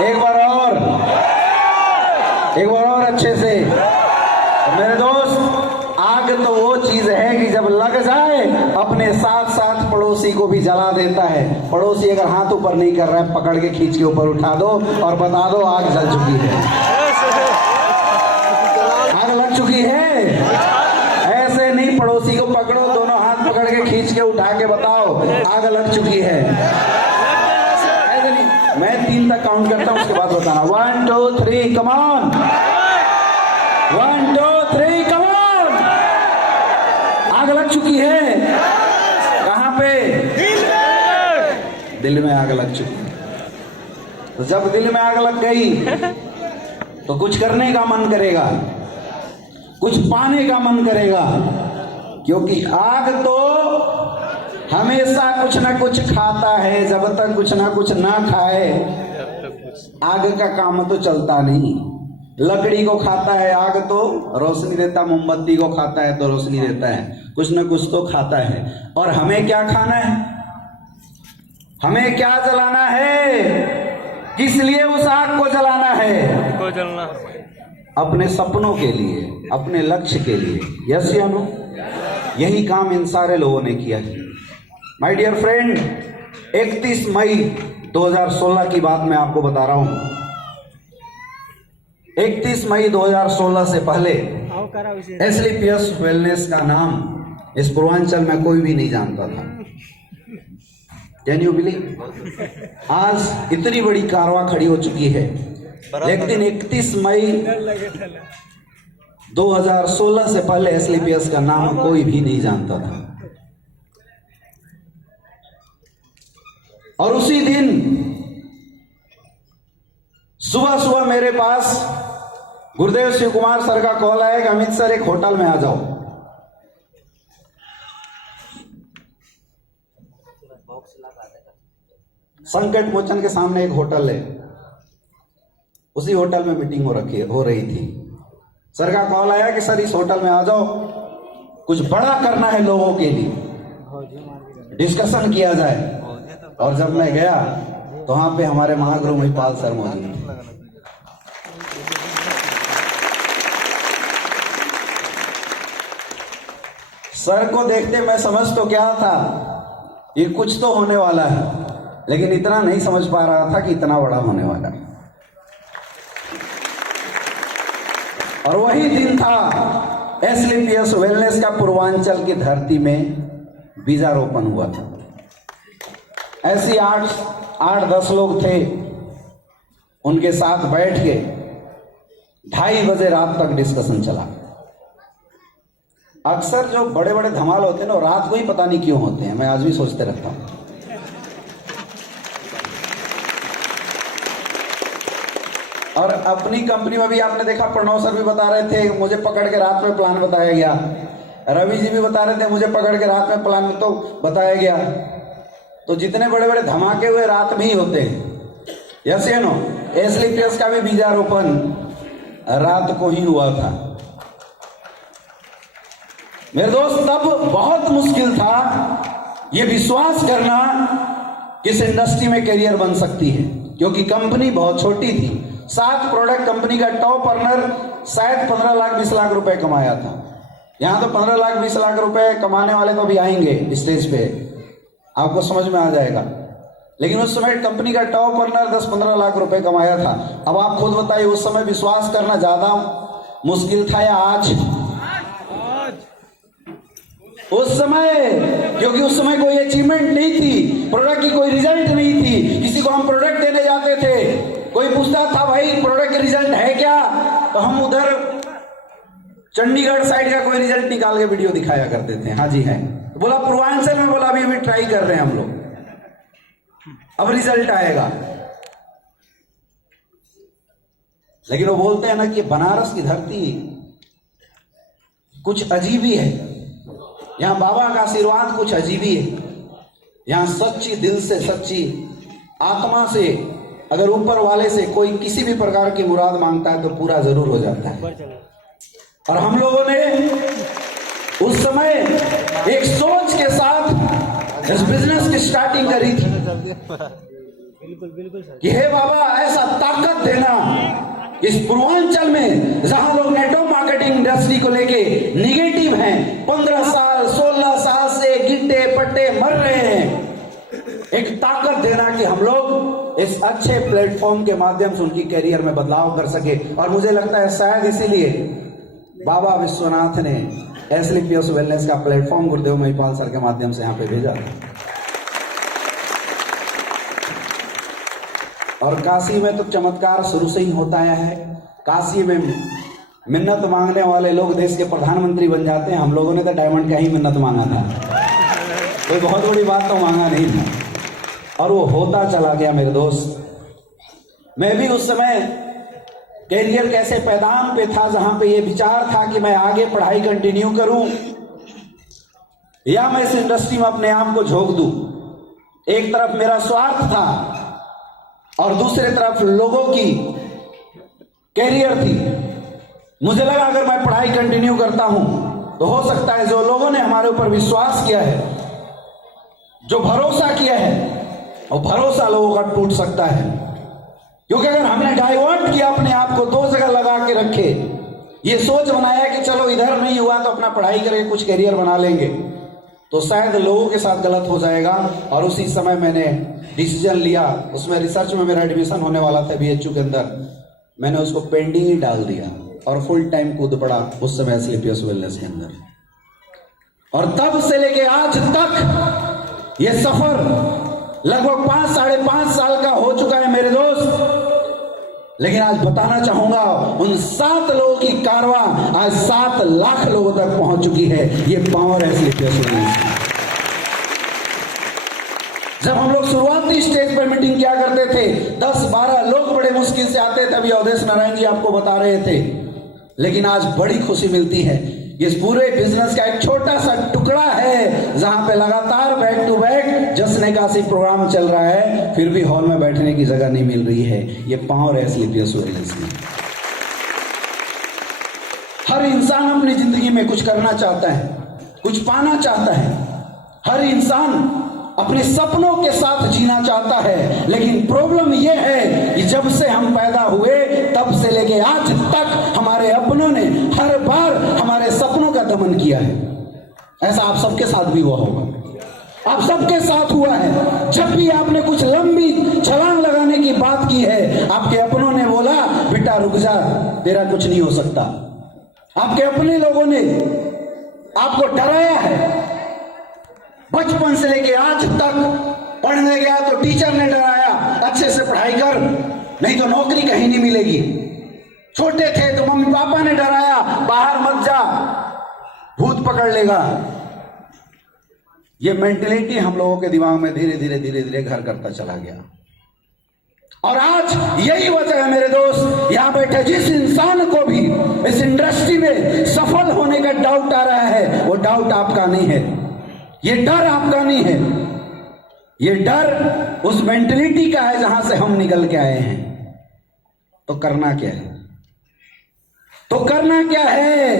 एक बार और अच्छे से। मेरे दोस्त, आग तो वो चीज है कि जब लग जाए अपने साथ साथ पड़ोसी को भी जला देता है। पड़ोसी अगर हाथ ऊपर नहीं कर रहा है, पकड़ के खींच के ऊपर उठा दो और बता दो आग जल चुकी है, आग लग चुकी है। ऐसे नहीं, पड़ोसी को पकड़ो, दोनों हाथ पकड़ के खींच के उठा के बताओ आग लग चुकी है। ऐसे नहीं, मैं 3 तक काउंट करता हूं, उसके बाद बताना। 1 2 3 कम ऑन, 1 2 3 कम ऑन। आग लग चुकी है। कहां पे? दिल में आग लग चुकी है। तो जब दिल में आग लग गई तो कुछ करने का मन करेगा, कुछ पाने का मन करेगा, क्योंकि आग तो हमेशा कुछ ना कुछ खाता है। जब तक कुछ ना कुछ ना खाए आग का काम तो चलता नहीं। लकड़ी को खाता है आग तो रोशनी देता, मोमबत्ती को खाता है तो रोशनी देता है, कुछ ना कुछ तो खाता है। और हमें क्या खाना है, हमें क्या जलाना है, किस लिए उस आग को जलाना है? को जलना अपने सपनों के लिए, अपने लक्ष्य के लिए। यस या नो? यही काम इन सारे लोगों ने किया है। माय डियर फ्रेंड, 31 मई 2016 की बात मैं आपको बता रहा हूं। 31 मई 2016 से पहले एसलीपीएस वेलनेस का नाम इस पूर्वांचल में कोई भी नहीं जानता था। Can you believe? आज इतनी बड़ी कारवां खड़ी हो चुकी है, लेकिन 31 मई 2016 से पहले एसलीपीएस का नाम कोई भी नहीं जानता था। और उसी दिन सुबह सुबह मेरे पास गुरुदेव शिव कुमार सर का कॉल आया कि अमित सर एक होटल में आ जाओ। संकट मोचन के सामने एक होटल है, उसी होटल में मीटिंग हो रही थी। सर का कॉल आया कि सर इस होटल में आ जाओ, कुछ बड़ा करना है लोगों के लिए, डिस्कशन किया जाए। और जब मैं गया तो वहां पे हमारे महागुरु महिपाल सर मौजूद थे। सर को देखते मैं समझ तो क्या था, ये कुछ तो होने वाला है, लेकिन इतना नहीं समझ पा रहा था कि इतना बड़ा होने वाला है। और वही दिन था एसलीपीएस वेलनेस का पूर्वांचल की धरती में बीजारोपण हुआ था। ऐसी 8-10 लोग थे, उनके साथ बैठ के 2:30 बजे रात तक डिस्कशन चला। अक्सर जो बड़े बड़े धमाल होते हैं ना, रात को ही पता नहीं क्यों होते हैं, मैं आज भी सोचते रहता हूं। और अपनी कंपनी में भी आपने देखा, प्रणव सर भी बता रहे थे, मुझे पकड़ के रात में प्लान बताया गया। रवि जी भी बता रहे थे, मुझे पकड़ के रात में प्लान तो बताया गया। तो जितने बड़े बड़े धमाके हुए रात में ही होते हैं। यस या नो? एसलीपीएस का भी बीजारोपण रात को ही हुआ था। मेरे दोस्त, तब बहुत मुश्किल था ये विश्वास करना कि इस इंडस्ट्री में करियर बन सकती है, क्योंकि कंपनी बहुत छोटी थी। 7 प्रोडक्ट कंपनी का टॉप अर्नर शायद 15 लाख 20 लाख रुपए कमाया था। यहां तो 15 लाख 20 लाख रुपए कमाने वाले तो भी आएंगे स्टेज पे, आपको समझ में आ जाएगा। लेकिन उस समय कंपनी का टॉप अर्नर 10-15 लाख रुपए कमाया था। अब आप खुद बताइए, उस समय विश्वास करना ज्यादा मुश्किल था या आज? उस समय, क्योंकि उस समय कोई अचीवमेंट नहीं थी, प्रोडक्ट की कोई रिजल्ट नहीं थी। किसी को हम प्रोडक्ट देने जाते थे, कोई पूछता था भाई प्रोडक्ट रिजल्ट है क्या, तो हम उधर चंडीगढ़ साइड का कोई रिजल्ट निकाल के वीडियो दिखाया करते थे। हाँ जी है, तो बोला पूर्वांचल में, बोला अभी ट्राई कर रहे हैं हम लोग, अब रिजल्ट आएगा। लेकिन वो बोलते हैं ना कि बनारस की धरती कुछ अजीब ही है, यहां बाबा का आशीर्वाद कुछ अजीब ही है। यहां सच्ची दिल से, सच्ची आत्मा से अगर ऊपर वाले से कोई किसी भी प्रकार की मुराद मांगता है तो पूरा जरूर हो जाता है। और हम लोगों ने उस समय एक सोच के साथ इस बिजनेस की स्टार्टिंग करी थी कि हे बाबा, ऐसा इस पूर्वांचल में जहां लोग नेटवर्क मार्केटिंग इंडस्ट्री को लेके निगेटिव हैं, 15 साल 16 साल से गिट्टे पट्टे मर रहे हैं, एक ताकत देना कि हम लोग इस अच्छे प्लेटफॉर्म के माध्यम से उनकी कैरियर में बदलाव कर सके। और मुझे लगता है शायद इसीलिए बाबा विश्वनाथ ने एसलीपीएस वेलनेस का प्लेटफॉर्म गुरुदेव महिपाल सर के माध्यम से यहां पे भेजा था। और काशी में तो चमत्कार शुरू से ही होता आया है। काशी में मिन्नत मांगने वाले लोग देश के प्रधानमंत्री बन जाते हैं। हम लोगों ने तो डायमंड का ही मिन्नत मांगा था, कोई बहुत बड़ी बात तो मांगा नहीं था, और वो होता चला गया मेरे दोस्त। मैं भी उस समय कैरियर कैसे पैदान पे था, जहां पे ये विचार था कि मैं आगे पढ़ाई कंटिन्यू करूं या मैं इस इंडस्ट्री में अपने आप को झोंक दूं। एक तरफ मेरा स्वार्थ था और दूसरे तरफ लोगों की कैरियर थी। मुझे लगा अगर मैं पढ़ाई कंटिन्यू करता हूं तो हो सकता है जो लोगों ने हमारे ऊपर विश्वास किया है, जो भरोसा किया है, और भरोसा लोगों का टूट सकता है। क्योंकि अगर हमने डाइवर्ट किया अपने आप को, दो जगह लगा के रखे, ये सोच बनाया कि चलो इधर नहीं हुआ तो अपना पढ़ाई करके कुछ कैरियर बना लेंगे, तो शायद लोगों के साथ गलत हो जाएगा। और उसी समय मैंने डिसीजन लिया, उसमें रिसर्च में मेरा एडमिशन होने वाला था बीएचयू के अंदर, मैंने उसको पेंडिंग ही डाल दिया और फुल टाइम कूद पड़ा उस समय एसलीपीएस वेलनेस के अंदर। और तब से लेके आज तक ये सफर लगभग 5-5.5 साल का हो चुका है मेरे दोस्त। लेकिन आज बताना चाहूंगा, उन 7 लोगों की कारवां आज 7 लाख लोगों तक पहुंच चुकी है। ये पावर है एसलीपीएस वेलनेस। जब हम लोग शुरुआती स्टेज पर मीटिंग किया करते थे, 10-12 लोग बड़े मुश्किल से आते थे, अभी अवधेश नारायण जी आपको बता रहे थे। लेकिन आज बड़ी खुशी मिलती है, इस पूरे बिजनेस का एक छोटा सा टुकड़ा है जहां पे लगातार बैक टू बैक जश्न काशी प्रोग्राम चल रहा है, फिर भी हॉल में बैठने की जगह नहीं मिल रही है। ये पावर है एसलीपीएस वेलनेस की। हर इंसान अपनी जिंदगी में कुछ करना चाहता है, कुछ पाना चाहता है। हर इंसान अपने सपनों के साथ जीना चाहता है। लेकिन प्रॉब्लम यह है कि जब से हम पैदा हुए तब से लेके आज तक हमारे अपनों ने हर बार हमारे सपनों का दमन किया है। ऐसा आप सबके साथ भी हुआ होगा, आप सबके साथ हुआ है। जब भी आपने कुछ लंबी छलांग लगाने की बात की है, आपके अपनों ने बोला बेटा रुक जा, तेरा कुछ नहीं हो सकता। आपके अपने लोगों ने आपको डराया है। बचपन से लेके आज तक पढ़ने गया तो टीचर ने डराया, अच्छे से पढ़ाई कर नहीं तो नौकरी कहीं नहीं मिलेगी। छोटे थे तो मम्मी पापा ने डराया, बाहर मत जा, भूत पकड़ लेगा। ये मेंटेलिटी हम लोगों के दिमाग में धीरे धीरे घर करता चला गया। और आज यही वजह है मेरे दोस्त, यहां बैठे जिस इंसान को भी इस इंडस्ट्री में सफल होने का डाउट आ रहा है, वो डाउट आपका नहीं है, ये डर आपका नहीं है। ये डर उस मेंटेलिटी का है जहां से हम निकल के आए हैं। तो करना क्या है? तो करना क्या है?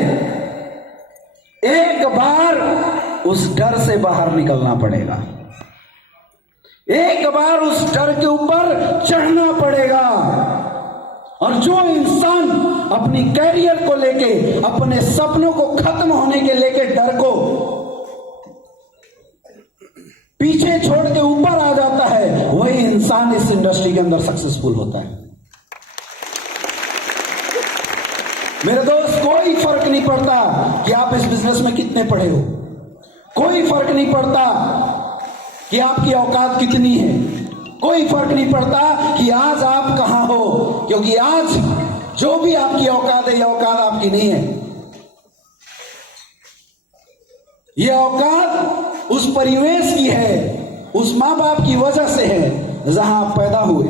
एक बार उस डर से बाहर निकलना पड़ेगा, एक बार उस डर के ऊपर चढ़ना पड़ेगा। और जो इंसान अपनी कैरियर को लेके, अपने सपनों को खत्म होने के लेके डर को पीछे छोड़ के ऊपर आ जाता है, वही इंसान इस इंडस्ट्री के अंदर सक्सेसफुल होता है। मेरे दोस्त, कोई फर्क नहीं पड़ता कि आप इस बिजनेस में कितने पढ़े हो, कोई फर्क नहीं पड़ता कि आपकी औकात कितनी है, कोई फर्क नहीं पड़ता कि आज आप कहां हो, क्योंकि आज जो भी आपकी औकात है, यह औकात आपकी नहीं है। यह औकात उस परिवेश की है, उस मां बाप की वजह से है जहां आप पैदा हुए।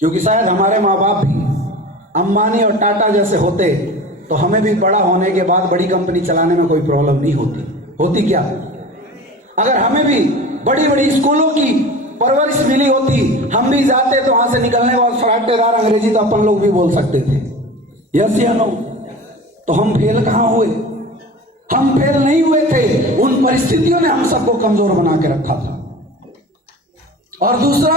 क्योंकि शायद हमारे मां बाप भी अंबानी और टाटा जैसे होते तो हमें भी बड़ा होने के बाद बड़ी कंपनी चलाने में कोई प्रॉब्लम नहीं होती क्या? अगर हमें भी बड़ी बड़ी स्कूलों की परवरिश मिली होती, हम भी जाते तो वहां से निकलने के बाद फराटेदार अंग्रेजी तो अपन लोग भी बोल सकते थे, यस या नो। तो हम फेल कहां हुए? हम फेल नहीं हुए थे, उन परिस्थितियों ने हम सबको कमजोर बना के रखा था। और दूसरा,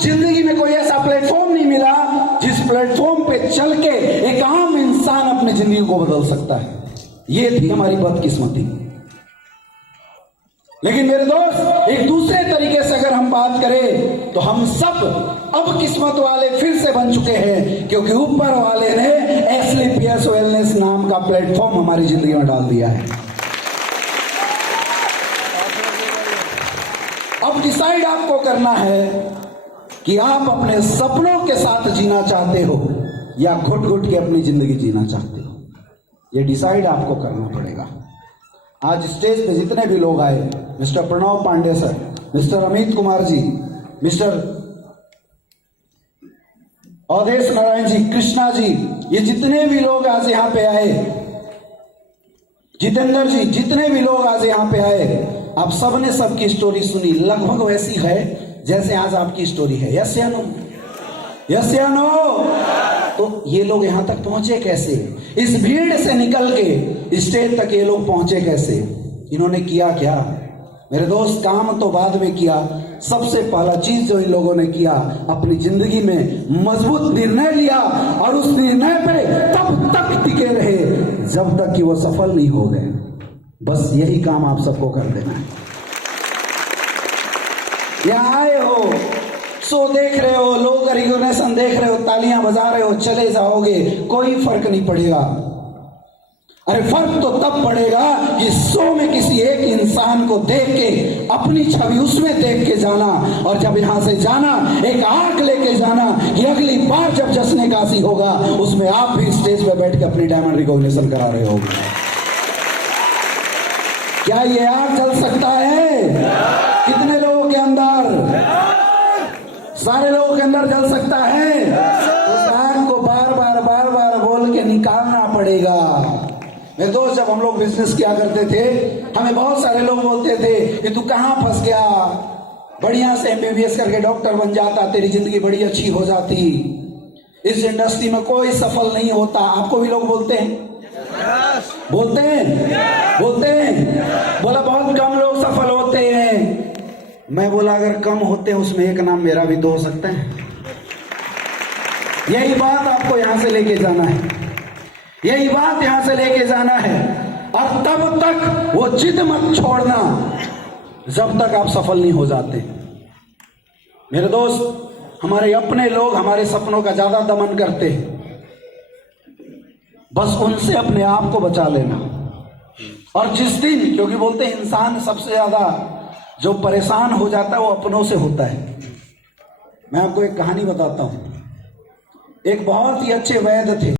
जिंदगी में कोई ऐसा प्लेटफॉर्म नहीं मिला जिस प्लेटफॉर्म पे चल के एक आम इंसान अपनी जिंदगी को बदल सकता है। ये थी हमारी बदकिस्मती। लेकिन मेरे दोस्त, एक दूसरे तरीके से अगर हम बात करें तो हम सब अब किस्मत वाले फिर से बन चुके हैं, क्योंकि ऊपर वाले ने एसलीपीएस वेलनेस नाम का प्लेटफॉर्म हमारी जिंदगी में डाल दिया है। अब डिसाइड आपको करना है कि आप अपने सपनों के साथ जीना चाहते हो या घुट घुट के अपनी जिंदगी जीना चाहते हो। यह डिसाइड आपको करना पड़ेगा। आज स्टेज पे जितने भी लोग आए, mister Pranav Pandey sir, mister Amit Kumar ji, mister Awadhesh Narayan ji, Krishna ji, ये जितने भी लोग आज यहाँ पे आए, जितेंद्र जी, जितने भी लोग आज यहाँ पे आए, आप सबने सबकी स्टोरी सुनी। लगभग वैसी है जैसे आज आपकी स्टोरी है। यस या नो? यस या नो? तो ये लोग यहां तक पहुंचे कैसे? इस भीड़ से निकल के स्टेज तक ये लोग पहुंचे कैसे? इन्होंने किया क्या? मेरे दोस्त, काम तो बाद में किया। सबसे पहला चीज जो इन लोगों ने किया, अपनी जिंदगी में मजबूत निर्णय लिया और उस निर्णय पे तब तक टिके रहे जब तक कि वो सफल नहीं हो गए। बस यही काम आप सबको कर देना है। यहां आए हो, शो देख रहे हो, लोग रिकॉग्निशन देख रहे हो, तालियां बजा रहे हो, चले जाओगे, कोई फर्क नहीं पड़ेगा। अरे फर्क तो तब पड़ेगा कि शो में किसी एक इंसान को देख के अपनी छवि उसमें देख के जाना, और जब यहां से जाना एक आंख लेके जाना कि अगली बार जब जश्न काशी होगा उसमें आप भी स्टेज पे बैठ के अपनी डायमंड रिकॉग्निशन करा रहे होगे। क्या ये आग जल सकता है? कितने लोगों के अंदर? सारे लोगों के अंदर जल सकता है। उस आग को बार बार बोल के निकालना पड़ेगा। मेरे दोस्त, जब हम लोग बिजनेस किया करते थे, हमें बहुत सारे लोग बोलते थे कि तू कहां फंस गया, बढ़िया से एमबीबीएस करके डॉक्टर बन जाता, तेरी जिंदगी बड़ी अच्छी हो जाती, इस इंडस्ट्री में कोई सफल नहीं होता। आपको भी लोग बोलते हैं? बोलते हैं? बोलते हैं? बोला बहुत कम लोग सफल होते हैं। मैं बोला अगर कम होते हैं उसमें एक नाम मेरा भी तो हो सकता है। यही बात आपको यहां से लेके जाना है, यही बात यहां से लेके जाना है। और तब तक वो जिद मत छोड़ना जब तक आप सफल नहीं हो जाते। मेरे दोस्त, हमारे अपने लोग हमारे सपनों का ज्यादा दमन करते हैं, बस उनसे अपने आप को बचा लेना। और जिस दिन, क्योंकि बोलते हैं इंसान सबसे ज्यादा जो परेशान हो जाता है वो अपनों से होता है। मैं आपको एक कहानी बताता हूं। एक बहुत ही अच्छे वैद्य थे,